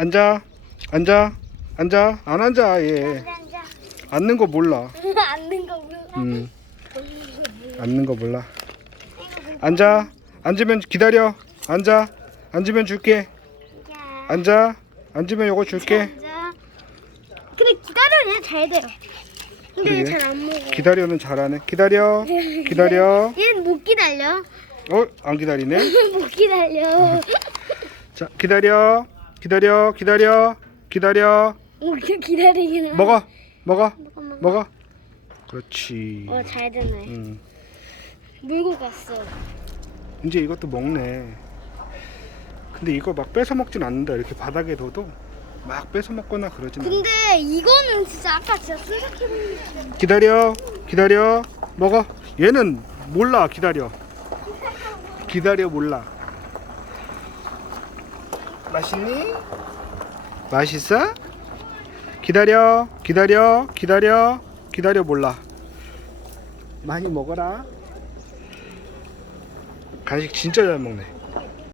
앉아. 앉아. 앉아. 안 앉아. 얘 앉아 앉아. 앉는 거 몰라. 앉는 거 몰라. 음 앉는 거 몰라. 앉아. 앉으면 기다려. 앉아. 앉으면 줄게. 자, 앉아. 앉으면 요거 줄게. 앉아. 근데 기다려 얘잘 돼. 근데 그러게. 얘잘안 먹어. 기다려는 잘하네. 기다려. 기다려. 얘는 못 기다려. 어? 안 기다리네? 못 기다려. 자 기다려 기다려 기다려 기다려 못 기다리기는. 먹어 먹어 먹어 먹어. 먹어 그렇지 어, 잘 되네. 음. 물고 갔어. 이제 이것도 먹네 근데 이거 막 뺏어 먹진 않는다 이렇게 바닥에 둬도 막 뺏어 먹거나 그러진 않아 근데 이거는 진짜 아까 진짜 순삭해보는 기다려 기다려 먹어 얘는 몰라 기다려 기다려 몰라 맛있니? 맛있어? 기다려 기다려 기다려 기다려 몰라 많이 먹어라 간식 진짜 잘 먹네